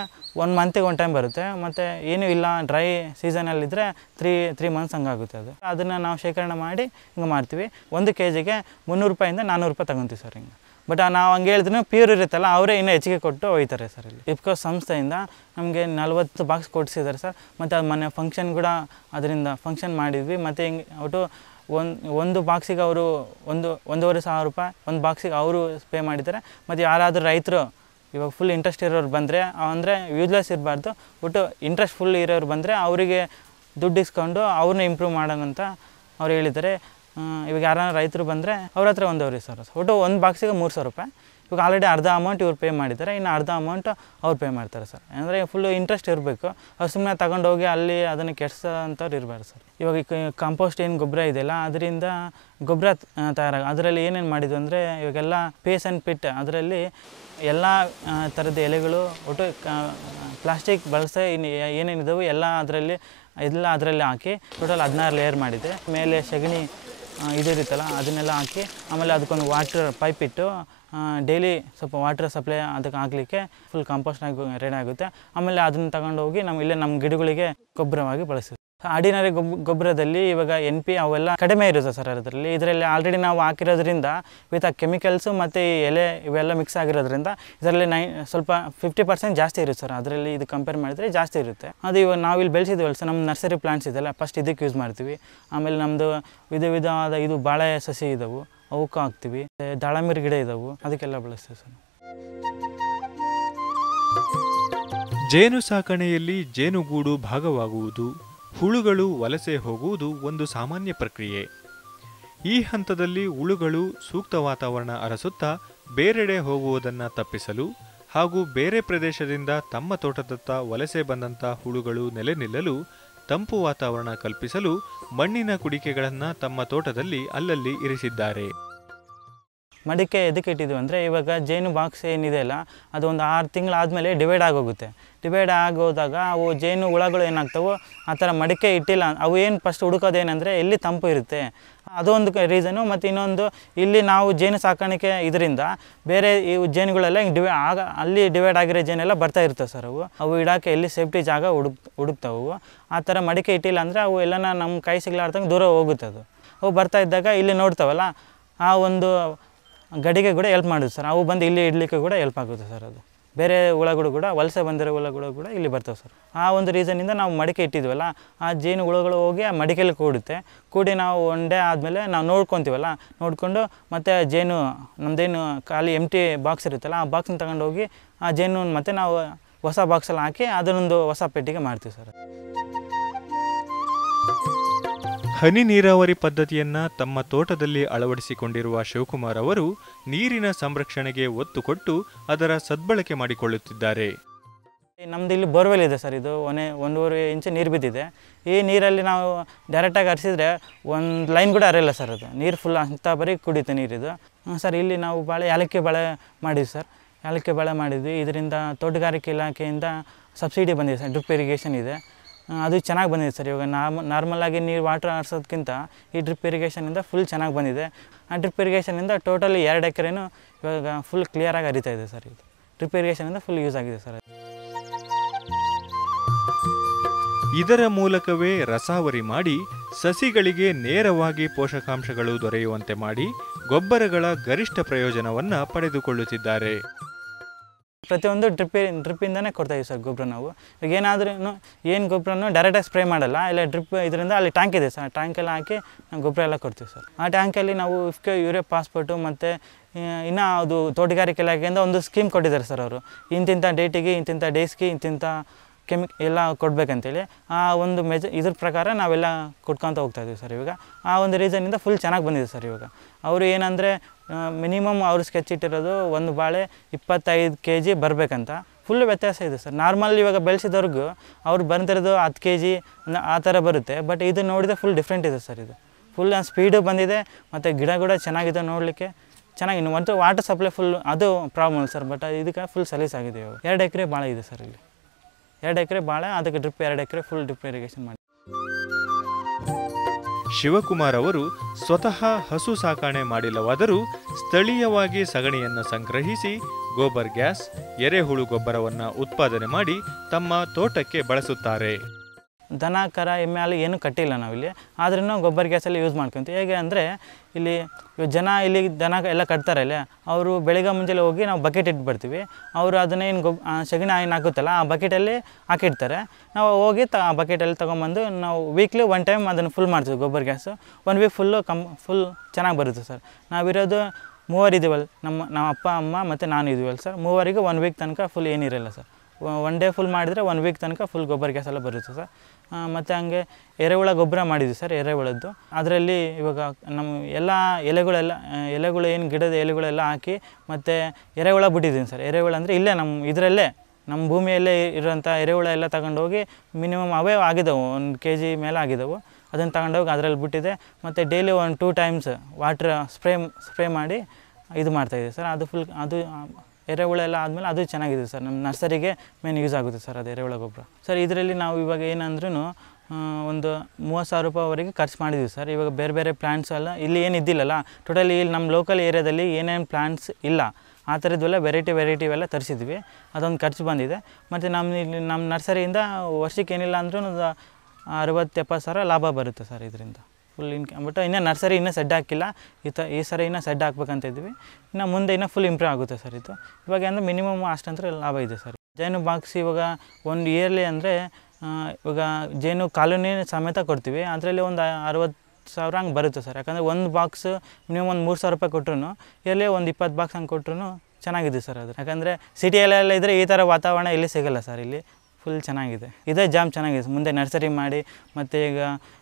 1 ಮಂತಿಗೆ 1 ಟೈಮ್ ಬರುತ್ತೆ. ಮತ್ತು ಏನೂ ಇಲ್ಲ ಡ್ರೈ ಸೀಸನಲ್ಲಿದ್ದರೆ 3 ಮಂತ್ಸ್ ಹಂಗಾಗುತ್ತೆ. ಅದನ್ನು ನಾವು ಶೇಖರಣೆ ಮಾಡಿ ಹಿಂಗೆ ಮಾಡ್ತೀವಿ. 1 kgಗೆ 300 ರೂಪಾಯಿಂದ 400 ರೂಪಾಯಿ ತಗೊತೀವಿ ಸರ್ ಹಿಂಗೆ. ಬಟ್ ನಾವು ಹಂಗೆ ಹೇಳಿದ್ರೂ ಪ್ಯೂರ್ ಇರುತ್ತಲ್ಲ, ಅವರೇ ಇನ್ನೂ ಹೆಚ್ಚಿಗೆ ಕೊಟ್ಟು ಒಯ್ತಾರೆ ಸರ್. ಇಲ್ಲಿ ಇಫ್ಕೋ ಸಂಸ್ಥೆಯಿಂದ ನಮಗೆ 40 ಬಾಕ್ಸ್ ಕೊಡಿಸಿದ್ದಾರೆ ಸರ್. ಮತ್ತು ಅದು ಮೊನ್ನೆ ಫಂಕ್ಷನ್ ಕೂಡ ಅದರಿಂದ ಫಂಕ್ಷನ್ ಮಾಡಿದ್ವಿ. ಮತ್ತು ಹಿಂಗೆ ಒಟ್ಟು ಒಂದು ಬಾಕ್ಸಿಗೆ ಅವರು 1,500 ರೂಪಾಯಿ ಒಂದು ಬಾಕ್ಸಿಗೆ ಅವರು ಪೇ ಮಾಡಿದ್ದಾರೆ. ಮತ್ತು ಯಾರಾದರೂ ರೈತರು ಇವಾಗ ಫುಲ್ ಇಂಟ್ರೆಸ್ಟ್ ಇರೋರು ಬಂದರೆ, ಅಂದರೆ ಯೂಸ್ಲೆಸ್ ಇರಬಾರ್ದು, ಒಟ್ಟು ಇಂಟ್ರೆಸ್ಟ್ ಫುಲ್ ಇರೋರು ಬಂದರೆ ಅವರಿಗೆ ದುಡ್ಡು ಇಸ್ಕೊಂಡು ಅವ್ರನ್ನ ಇಂಪ್ರೂವ್ ಮಾಡೋಣ ಅಂತ ಅವ್ರು ಹೇಳಿದ್ದಾರೆ. ಇವಾಗ ಯಾರು ರೈತರು ಬಂದರೆ ಅವ್ರ ಹತ್ರ 1,000 ಸರ್. ಒಟ್ಟು ಒಂದು ಬಾಕ್ಸಿಗೆ 300 ರೂಪಾಯಿ. ಇವಾಗ ಆಲ್ರೆಡಿ ಅರ್ಧ ಅಮೌಂಟ್ ಇವ್ರು ಪೇ ಮಾಡಿದ್ದಾರೆ, ಇನ್ನು ಅರ್ಧ ಅಮೌಂಟ್ ಅವ್ರು ಪೇ ಮಾಡ್ತಾರೆ ಸರ್. ಅಂದರೆ ಫುಲ್ಲು ಇಂಟ್ರೆಸ್ಟ್ ಇರಬೇಕು, ಅವ್ರು ಸುಮ್ಮನೆ ತಗೊಂಡೋಗಿ ಅಲ್ಲಿ ಅದನ್ನು ಕೆಡ್ಸೋಂಥವ್ರು ಇರಬಾರ್ದು ಸರ್. ಇವಾಗ ಕಾಂಪೋಸ್ಟ್ ಏನು ಗೊಬ್ಬರ ಇದೆಯಲ್ಲ, ಅದರಿಂದ ಗೊಬ್ಬರ ಅದರಲ್ಲಿ ಏನೇನು ಮಾಡಿದ್ವಿ ಅಂದರೆ ಇವಾಗೆಲ್ಲ ಪೇಸ್ ಆ್ಯಂಡ್ ಪಿಟ್, ಅದರಲ್ಲಿ ಎಲ್ಲ ಥರದ ಎಲೆಗಳು ಒಟ್ಟು ಪ್ಲಾಸ್ಟಿಕ್ ಬಳಸೇ ಏನೇನಿದ್ದಾವೆ ಎಲ್ಲ ಅದರಲ್ಲಿ ಹಾಕಿ ಟೋಟಲ್ 16 ಲೇಯರ್ ಮಾಡಿದೆ. ಮೇಲೆ ಸಗಣಿ ಇದಿರುತ್ತಲ್ಲ ಅದನ್ನೆಲ್ಲ ಹಾಕಿ, ಆಮೇಲೆ ಅದಕ್ಕೊಂದು ವಾಟರ್ ಪೈಪ್ ಇಟ್ಟು ಡೈಲಿ ಸ್ವಲ್ಪ ವಾಟರ್ ಸಪ್ಲೈ ಅದಕ್ಕೆ ಹಾಕಲಿಕ್ಕೆ ಫುಲ್ ಕಾಂಪೋಸ್ಟ್ ಆಗಿ ರೆಡಿ ಆಗುತ್ತೆ. ಆಮೇಲೆ ಅದನ್ನು ತಗೊಂಡೋಗಿ ನಮ್ಮ ಗಿಡಗಳಿಗೆ ಗೊಬ್ಬರವಾಗಿ ಬಳಸ್ತೀವಿ. ಆರ್ಡಿನರಿ ಗೊಬ್ಬರದಲ್ಲಿ ಇವಾಗ NP ಅವೆಲ್ಲ ಕಡಿಮೆ ಇರುತ್ತೆ ಸರ್ ಇದರಲ್ಲಿ ಆಲ್ರೆಡಿ ನಾವು ಹಾಕಿರೋದ್ರಿಂದ ವಿತ್ ಆ ಕೆಮಿಕಲ್ಸು ಮತ್ತು ಎಲೆ ಇವೆಲ್ಲ ಮಿಕ್ಸ್ ಆಗಿರೋದ್ರಿಂದ ಇದರಲ್ಲಿ ಸ್ವಲ್ಪ 50% ಜಾಸ್ತಿ ಇರುತ್ತೆ ಸರ್. ಅದರಲ್ಲಿ ಇದು ಕಂಪೇರ್ ಮಾಡಿದರೆ ಜಾಸ್ತಿ ಇರುತ್ತೆ. ಅದು ಇವಾಗ ನಾವು ಇಲ್ಲಿ ಬೆಳೆಸಿದ್ವಲ್ಲ ಸರ್, ನಮ್ಮ ನರ್ಸರಿ ಪ್ಲಾಂಟ್ಸ್ ಇದೆಲ್ಲ ಫಸ್ಟ್ ಇದಕ್ಕೆ ಯೂಸ್ ಮಾಡ್ತೀವಿ. ಆಮೇಲೆ ನಮ್ಮದು ವಿಧವಾದ ಇದು ಬಾಳೆ ಸಸಿ ಇದ್ದಾವೆ, ಅವಕ್ಕೂ ಹಾಕ್ತೀವಿ. ದಾಳಂಬರಿ ಗಿಡ ಇದ್ದಾವೆ, ಅದಕ್ಕೆಲ್ಲ ಬಳಸ್ತೀವಿ ಸರ್. ಜೇನು ಸಾಕಣೆಯಲ್ಲಿ ಜೇನುಗೂಡು ಭಾಗವಾಗುವುದು, ಹುಳುಗಳು ವಲಸೆ ಹೋಗುವುದು ಒಂದು ಸಾಮಾನ್ಯ ಪ್ರಕ್ರಿಯೆ. ಈ ಹಂತದಲ್ಲಿ ಹುಳುಗಳು ಸೂಕ್ತ ವಾತಾವರಣ ಅರಸುತ್ತಾ ಬೇರೆಡೆ ಹೋಗುವುದನ್ನು ತಪ್ಪಿಸಲು ಹಾಗೂ ಬೇರೆ ಪ್ರದೇಶದಿಂದ ತಮ್ಮ ತೋಟದತ್ತ ವಲಸೆ ಬಂದಂಥ ಹುಳುಗಳು ನೆಲೆ ನಿಲ್ಲಲು ತಂಪು ವಾತಾವರಣ ಕಲ್ಪಿಸಲು ಮಣ್ಣಿನ ಕುಡಿಕೆಗಳನ್ನು ತಮ್ಮ ತೋಟದಲ್ಲಿ ಅಲ್ಲಲ್ಲಿ ಇರಿಸಿದ್ದಾರೆ. ಮಡಿಕೆ ಎದಕ್ಕೆ ಇಟ್ಟಿದ್ದೀವಿ ಅಂದರೆ ಇವಾಗ ಜೇನು ಬಾಕ್ಸ್ ಏನಿದೆಯಲ್ಲ ಅದು ಒಂದು 6 ತಿಂಗಳಾದಮೇಲೆ ಡಿವೈಡ್ ಆಗೋಗುತ್ತೆ. ಡಿವೈಡ್ ಆಗೋದಾಗ ಅವು ಜೇನು ಹುಳಗಳು ಏನಾಗ್ತವೋ ಆ ಥರ ಮಡಿಕೆ ಇಟ್ಟಿಲ್ಲ. ಅವು ಏನು ಫಸ್ಟ್ ಹುಡುಕೋದೇನೆಂದರೆ ಎಲ್ಲಿ ತಂಪು ಇರುತ್ತೆ, ಅದೊಂದು ರೀಸನು. ಮತ್ತು ಇನ್ನೊಂದು, ಇಲ್ಲಿ ನಾವು ಜೇನು ಸಾಕಾಣಿಕೆ ಇದರಿಂದ ಬೇರೆ ಈ ಜೇನುಗಳೆಲ್ಲ ಹಿಂಗೆ ಅಲ್ಲಿ ಡಿವೈಡ್ ಆಗಿರೋ ಜೇನೆಲ್ಲ ಬರ್ತಾ ಇರ್ತವೆ ಸರ್. ಅವು ಇಡೋಕ್ಕೆ ಎಲ್ಲಿ ಸೇಫ್ಟಿ ಜಾಗ ಹುಡುಕ್ತಾವು. ಆ ಥರ ಮಡಿಕೆ ಇಟ್ಟಿಲ್ಲ ಅಂದರೆ ಅವು ಎಲ್ಲನ ನಮ್ಮ ಕೈ ಸಿಗ್ಲಾರ್ದಂಗೆ ದೂರ ಹೋಗುತ್ತೆ. ಅವು ಬರ್ತಾ ಇದ್ದಾಗ ಇಲ್ಲಿ ನೋಡ್ತಾವಲ್ಲ, ಆ ಒಂದು ಗಡಿಗೆ ಕೂಡ ಹೆಲ್ಪ್ ಮಾಡೋದು ಸರ್. ಅವು ಬಂದು ಇಲ್ಲಿ ಇಡಲಿಕ್ಕೆ ಕೂಡ ಹೆಲ್ಪ್ ಆಗುತ್ತೆ ಸರ್. ಅದು ಬೇರೆ ಹುಳಗಳು ಕೂಡ ವಲಸೆ ಬಂದಿರೋ ಹುಳಗಳು ಕೂಡ ಇಲ್ಲಿ ಬರ್ತವೆ ಸರ್. ಆ ಒಂದು ರೀಸನಿಂದ ನಾವು ಮಡಿಕೆ ಇಟ್ಟಿದ್ವಲ್ಲ, ಆ ಜೇನು ಹುಳುಗಳು ಹೋಗಿ ಆ ಮಡಿಕೆಯಲ್ಲಿ ಕೂಡಿ ನಾವು 1 ಡೇ ಆದಮೇಲೆ ನಾವು ನೋಡ್ಕೊತೀವಲ್ಲ, ನೋಡಿಕೊಂಡು ಮತ್ತು ಜೇನು ನಮ್ಮದೇನು ಖಾಲಿ ಎಂಟಿ ಬಾಕ್ಸ್ ಇರುತ್ತಲ್ಲ ಆ ಬಾಕ್ಸ್ನ ತಗೊಂಡೋಗಿ ಆ ಜೇನು ಮತ್ತು ನಾವು ಹೊಸ ಬಾಕ್ಸಲ್ಲಿ ಹಾಕಿ ಅದನ್ನೊಂದು ಹೊಸ ಪೆಟ್ಟಿಗೆ ಮಾಡ್ತೀವಿ ಸರ್. ಹನಿ ನೀರಾವರಿ ಪದ್ಧತಿಯನ್ನು ತಮ್ಮ ತೋಟದಲ್ಲಿ ಅಳವಡಿಸಿಕೊಂಡಿರುವ ಶಿವಕುಮಾರ್ ಅವರು ನೀರಿನ ಸಂರಕ್ಷಣೆಗೆ ಒತ್ತು ಕೊಟ್ಟು ಅದರ ಸದ್ಬಳಕೆ ಮಾಡಿಕೊಳ್ಳುತ್ತಿದ್ದಾರೆ. ನಮ್ಮದು ಇಲ್ಲಿ ಬೋರ್ವೆಲ್ ಇದೆ ಸರ್. ಇದು 1.5 ಇಂಚು ನೀರು ಬಿದ್ದಿದೆ. ಈ ನೀರಲ್ಲಿ ನಾವು ಡೈರೆಕ್ಟಾಗಿ ಹರಿಸಿದ್ರೆ ಒಂದು ಲೈನ್ ಕೂಡ ಹರಿಯಲ್ಲ ಸರ್. ಅದು ನೀರು ಫುಲ್ ಅಂತ ಬರೀ ಕುಡಿಯುತ್ತೆ ನೀರಿದು ಸರ್. ಇಲ್ಲಿ ನಾವು ಏಲಕ್ಕಿ ಬಾಳೆ ಮಾಡಿದ್ವಿ ಸರ್. ಏಲಕ್ಕಿ ಬಾಳೆ ಮಾಡಿದ್ವಿ. ಇದರಿಂದ ತೋಟಗಾರಿಕೆ ಇಲಾಖೆಯಿಂದ ಸಬ್ಸಿಡಿ ಬಂದಿದೆ ಸರ್. ಡ್ರಿಪ್ ಇರಿಗೇಷನ್ ಇದೆ. ಅದು ಚೆನ್ನಾಗಿ ಬಂದಿದೆ ಸರ್. ಇವಾಗ ನಾರ್ಮಲಾಗಿ ನೀರು ವಾಟ್ರ್ ಆರಿಸೋದಕ್ಕಿಂತ ಈ ಡ್ರಿಪ್ ಇರಿಗೇಷನಿಂದ ಫುಲ್ ಚೆನ್ನಾಗಿ ಬಂದಿದೆ. ಆ ಡ್ರಿಪ್ ಇರಿಗೇಷನಿಂದ ಟೋಟಲಿ 2 ಎಕರೆನೂ ಇವಾಗ ಫುಲ್ ಕ್ಲಿಯರಾಗಿ ಹರಿತಾ ಇದೆ ಸರ್. ಇದು ಡ್ರಿಪ್ ಇರಿಗೇಷನಿಂದ ಫುಲ್ ಯೂಸ್ ಆಗಿದೆ ಸರ್. ಇದರ ಮೂಲಕವೇ ರಸಾವರಿ ಮಾಡಿ ಸಸಿಗಳಿಗೆ ನೇರವಾಗಿ ಪೋಷಕಾಂಶಗಳು ದೊರೆಯುವಂತೆ ಮಾಡಿ ಗೊಬ್ಬರಗಳ ಗರಿಷ್ಠ ಪ್ರಯೋಜನವನ್ನು ಪಡೆದುಕೊಳ್ಳುತ್ತಿದ್ದಾರೆ. ಪ್ರತಿಯೊಂದು ಡ್ರಿಪ್ಪಿಂದನೇ ಕೊಡ್ತಾಯಿದ್ದೀವಿ ಸರ್ ಗೊಬ್ಬರ. ನಾವು ಈಗ ಏನಾದ್ರೂ ಏನು ಗೊಬ್ಬರನೂ ಡೈರೆಕ್ಟಾಗಿ ಸ್ಪ್ರೇ ಮಾಡಲ್ಲ, ಇಲ್ಲ ಡ್ರಿಪ್ ಇದರಿಂದ ಅಲ್ಲಿ ಟ್ಯಾಂಕ್ ಇದೆ ಸರ್, ಟ್ಯಾಂಕೆಲ್ಲ ಹಾಕಿ ನಾವು ಗೊಬ್ಬರ ಎಲ್ಲ ಕೊಡ್ತೀವಿ ಸರ್. ಆ ಟ್ಯಾಂಕಲ್ಲಿ ನಾವು ಇಫ್ಕೆ ಯೂರಿಯಾ ಫಾಸ್ಫೇಟು ಮತ್ತು ಇನ್ನು ಅದು ತೋಟಗಾರಿಕೆ ಇಲಾಖೆಯಿಂದ ಒಂದು ಸ್ಕೀಮ್ ಕೊಟ್ಟಿದ್ದಾರೆ ಸರ್ ಅವರು. ಇಂತಿಂಥ ಡೇಟಿಗೆ ಇಂತಿಂಥ ಡೇಸ್ಗೆ ಇಂತಿಂಥ ಎಲ್ಲ ಕೊಡಬೇಕಂತೇಳಿ ಆ ಒಂದು ಇದ್ರ ಪ್ರಕಾರ ನಾವೆಲ್ಲ ಕೊಟ್ಕೊತ ಹೋಗ್ತಾಯಿದ್ದೀವಿ ಸರ್. ಇವಾಗ ಆ ಒಂದು ರೀಸನ್ನಿಂದ ಫುಲ್ ಚೆನ್ನಾಗಿ ಬಂದಿದೆ ಸರ್. ಇವಾಗ ಅವರು ಏನಂದರೆ ಮಿನಿಮಮ್ ಅವರು ಸ್ಕೆಚ್ ಇಟ್ಟಿರೋದು ಒಂದು ಬಾಳೆ 25 kg ಬರಬೇಕಂತ. ಫುಲ್ ವ್ಯತ್ಯಾಸ ಇದೆ ಸರ್. ನಾರ್ಮಲ್ ಇವಾಗ ಬೆಳೆಸಿದವ್ರಿಗೂ ಅವ್ರು ಬಂದಿರೋದು 10 kg ಆ ಥರ ಬರುತ್ತೆ. ಬಟ್ ಇದು ನೋಡಿದರೆ ಫುಲ್ ಡಿಫ್ರೆಂಟ್ ಇದೆ ಸರ್. ಇದು ಫುಲ್ ಸ್ಪೀಡು ಬಂದಿದೆ ಮತ್ತು ಗಿಡ ಕೂಡ ಚೆನ್ನಾಗಿದೆ ನೋಡಲಿಕ್ಕೆ ಚೆನ್ನಾಗಿ. ಮತ್ತು ವಾಟರ್ ಸಪ್ಲೈ ಫುಲ್ ಅದು ಪ್ರಾಬ್ಲಮ್ ಸರ್. ಬಟ್ ಇದಕ್ಕೆ ಫುಲ್ ಸಲೀಸಾಗಿದೆ. ಇವಾಗ 2 ಎಕರೆ ಬಾಳೆ ಇದೆ ಸರ್. ಇಲ್ಲಿ 2 ಎಕರೆ ಬಾಳೆ, ಅದಕ್ಕೆ ಡ್ರಿಪ್ 2 ಎಕರೆ ಫುಲ್ ಡ್ರಿಪ್ ಇರಿಗೇಷನ್ ಮಾಡಿ. ಶಿವಕುಮಾರ್ ಅವರು ಸ್ವತಃ ಹಸು ಸಾಕಣೆ ಮಾಡಿಲ್ಲವಾದರೂ ಸ್ಥಳೀಯವಾಗಿ ಸಗಣಿಯನ್ನು ಸಂಗ್ರಹಿಸಿ ಗೋಬರ್ ಗ್ಯಾಸ್, ಎರೆಹುಳು ಗೊಬ್ಬರವನ್ನು ಉತ್ಪಾದನೆ ಮಾಡಿ ತಮ್ಮ ತೋಟಕ್ಕೆ ಬಳಸುತ್ತಾರೆ. ದನ ಕರ ಎಮ್ಮೆ ಹಾಲು ಏನೂ ಕಟ್ಟಿಲ್ಲ ನಾವಿಲ್ಲಿ, ಆದ್ರೂ ಗೊಬ್ಬರ ಗ್ಯಾಸಲ್ಲಿ ಯೂಸ್ ಮಾಡ್ಕೊತೀವಿ. ಹೇಗೆ ಅಂದರೆ ಇಲ್ಲಿ ಜನ ಇಲ್ಲಿ ದನ ಎಲ್ಲ ಕಟ್ತಾರೆ ಇಲ್ಲಿ, ಅವರು ಬೆಳಗ್ಗೆ ಮುಂಜಾನೆ ಹೋಗಿ ನಾವು ಬಕೆಟ್ ಇಟ್ಬಿಡ್ತೀವಿ. ಅವರು ಅದನ್ನೇನು ಸಗಣಿ ಏನು ಹಾಕುತ್ತಲ್ಲ ಆ ಬಕೆಟಲ್ಲಿ ಹಾಕಿಡ್ತಾರೆ. ನಾವು ಹೋಗಿ ಆ ಬಕೆಟಲ್ಲಿ ತೊಗೊಂಬಂದು ನಾವು ವೀಕ್ಲಿ 1 ಟೈಮ್ ಅದನ್ನು ಫುಲ್ ಮಾಡ್ತೀವಿ ಗೊಬ್ಬರ ಗ್ಯಾಸು. 1 ವೀಕ್ ಫುಲ್ ಚೆನ್ನಾಗಿ ಬರುತ್ತೆ ಸರ್. ನಾವಿರೋದು 3 ಇದೀವಲ್ಲ, ನಮ್ಮ ಅಪ್ಪ ಅಮ್ಮ ಮತ್ತು ನಾನು ಇದೀವಲ್ಲ ಸರ್. 3 1 ವೀಕ್ ತನಕ ಫುಲ್ ಏನಿರಲ್ಲ ಸರ್. 1 ಡೇ ಫುಲ್ ಮಾಡಿದರೆ 1 ವೀಕ್ ತನಕ ಫುಲ್ ಗೊಬ್ಬರ ಗ್ಯಾಸ್ ಎಲ್ಲ ಬರುತ್ತೆ ಸರ್. ಮತ್ತು ಹಂಗೆ ಎರೆಹುಳ ಗೊಬ್ಬರ ಮಾಡಿದ್ವಿ ಸರ್, ಎರೆಹುಳದ್ದು. ಅದರಲ್ಲಿ ಇವಾಗ ನಮ್ಮ ಎಲ್ಲ ಎಲೆಗಳು ಏನು ಗಿಡದ ಎಲೆಗಳೆಲ್ಲ ಹಾಕಿ ಮತ್ತು ಎರೆಹುಳ ಬಿಟ್ಟಿದ್ದೀನಿ ಸರ್. ಎರೆಹುಳ ಅಂದರೆ ಇಲ್ಲೇ ನಮ್ಮ ಭೂಮಿಯಲ್ಲೇ ಇರೋಂಥ ಎರೆಹುಳ ಎಲ್ಲ ತಗೊಂಡೋಗಿ ಮಿನಿಮಮ್ ಅವೇ ಆಗಿದ್ದವು, 1 kg ಮೇಲೆ ಆಗಿದ್ದವು. ಅದನ್ನು ತಗೊಂಡೋಗಿ ಅದರಲ್ಲಿ ಬಿಟ್ಟಿದೆ. ಮತ್ತು ಡೈಲಿ 1-2 ಟೈಮ್ಸ್ ವಾಟ್ರ್ ಸ್ಪ್ರೇ ಮಾಡಿ ಇದು ಮಾಡ್ತಾಯಿದೆ ಸರ್. ಅದು ಎರೆಹುಳ ಎಲ್ಲ ಆದಮೇಲೆ ಅದು ಚೆನ್ನಾಗಿದೆ ಸರ್. ನಮ್ಮ ನರ್ಸರಿಗೆ ಮೇನ್ ಯೂಸ್ ಆಗುತ್ತೆ ಸರ್ ಅದು ಎರೆಹುಳ ಗೊಬ್ಬರ ಸರ್. ಇದರಲ್ಲಿ ನಾವು ಇವಾಗ ಏನಂದ್ರೂ ಒಂದು 30,000 ರೂಪಾಯಿವರೆಗೆ ಖರ್ಚು ಮಾಡಿದ್ದೀವಿ ಸರ್. ಇವಾಗ ಬೇರೆ ಪ್ಲ್ಯಾಂಟ್ಸ್ ಎಲ್ಲ ಇಲ್ಲಿ ಏನು ಇದ್ದಿಲ್ಲಲ್ಲ, ಟೋಟಲಿ ಇಲ್ಲಿ ನಮ್ಮ ಲೋಕಲ್ ಏರಿಯಾದಲ್ಲಿ ಏನೇನು ಪ್ಲ್ಯಾಂಟ್ಸ್ ಇಲ್ಲ ಆ ಥರದ್ದೆಲ್ಲ ವೆರೈಟಿ ಎಲ್ಲ ತರಿಸಿದ್ವಿ. ಅದೊಂದು ಖರ್ಚು ಬಂದಿದೆ. ಮತ್ತು ನಮ್ಮ ನರ್ಸರಿಯಿಂದ ವರ್ಷಕ್ಕೆ ಏನಿಲ್ಲ ಅಂದ್ರೂ 60-70 ಸಾವಿರ ಲಾಭ ಬರುತ್ತೆ ಸರ್ ಇದರಿಂದ ಫುಲ್ ಇನ್ಕಮ್. ಬಟ್ ಇನ್ನೂ ನರ್ಸರಿ ಇನ್ನೂ ಸೆಡ್ ಹಾಕಿಲ್ಲ. ಈ ಸರಿ ಇನ್ನೂ ಸೆಡ್ ಹಾಕ್ಬೇಕಂತ ಇದ್ವಿ. ಇನ್ನು ಮುಂದೆ ಇನ್ನೂ ಫುಲ್ ಇಂಪ್ರೂವ್ ಆಗುತ್ತೆ ಸರ್ ಇದು. ಇವಾಗ ಅಂದರೆ ಮಿನಿಮಮ್ ಅಷ್ಟಂದ್ರೆ ಲಾಭ ಇದೆ ಸರ್. ಜೇನು ಬಾಕ್ಸ್ ಇವಾಗ ಒಂದು ಇಯರ್ಲಿ ಅಂದರೆ ಇವಾಗ ಜೇನು ಕಾಲೋನಿ ಸಮೇತ ಕೊಡ್ತೀವಿ. ಅದರಲ್ಲಿ ಒಂದು 60,000 ಹಂಗೆ ಬರುತ್ತೆ ಸರ್. ಯಾಕಂದರೆ ಒಂದು ಬಾಕ್ಸ್ ಮಿನಿಮಮ್ ಒಂದು 3,000 ರೂಪಾಯಿ ಕೊಟ್ಟರು ಇಯರ್ಲಿ ಒಂದು 20 ಬಾಕ್ಸ್ ಹಂಗೆ ಕೊಟ್ಟರು ಚೆನ್ನಾಗಿದೆ ಸರ್ ಅದು. ಯಾಕಂದರೆ ಸಿಟಿಯಲ್ಲೆಲ್ಲ ಇದ್ದರೆ ಈ ಥರ ವಾತಾವರಣ ಇಲ್ಲಿ ಸಿಗೋಲ್ಲ ಸರ್. ಇಲ್ಲಿ ಫುಲ್ ಚೆನ್ನಾಗಿದೆ. ಇದೇ ಜಾಮ್ ಚೆನ್ನಾಗಿದೆ. ಮುಂದೆ ನರ್ಸರಿ ಮಾಡಿ ಮತ್ತು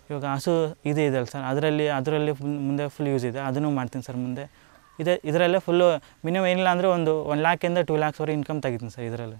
ಇವಾಗ ಹಸು ಇದೆಯಲ್ಲ ಸರ್, ಅದರಲ್ಲಿ ಮುಂದೆ ಫುಲ್ ಯೂಸ್ ಇದೆ. ಅದನ್ನು ಮಾಡ್ತೀನಿ ಸರ್ ಮುಂದೆ. ಇದರಲ್ಲೇ ಫುಲ್ಲು ಮಿನಿಮಮ್ ಏನಿಲ್ಲ ಅಂದರೆ ಒಂದು 1 ಲ್ಯಾಕಿಂದ 2 ಲ್ಯಾಕ್ಸ್ವರೆಗೆ ಇನ್ಕಮ್ ತೆಗಿತೀನಿ ಸರ್ ಇದರಲ್ಲಿ.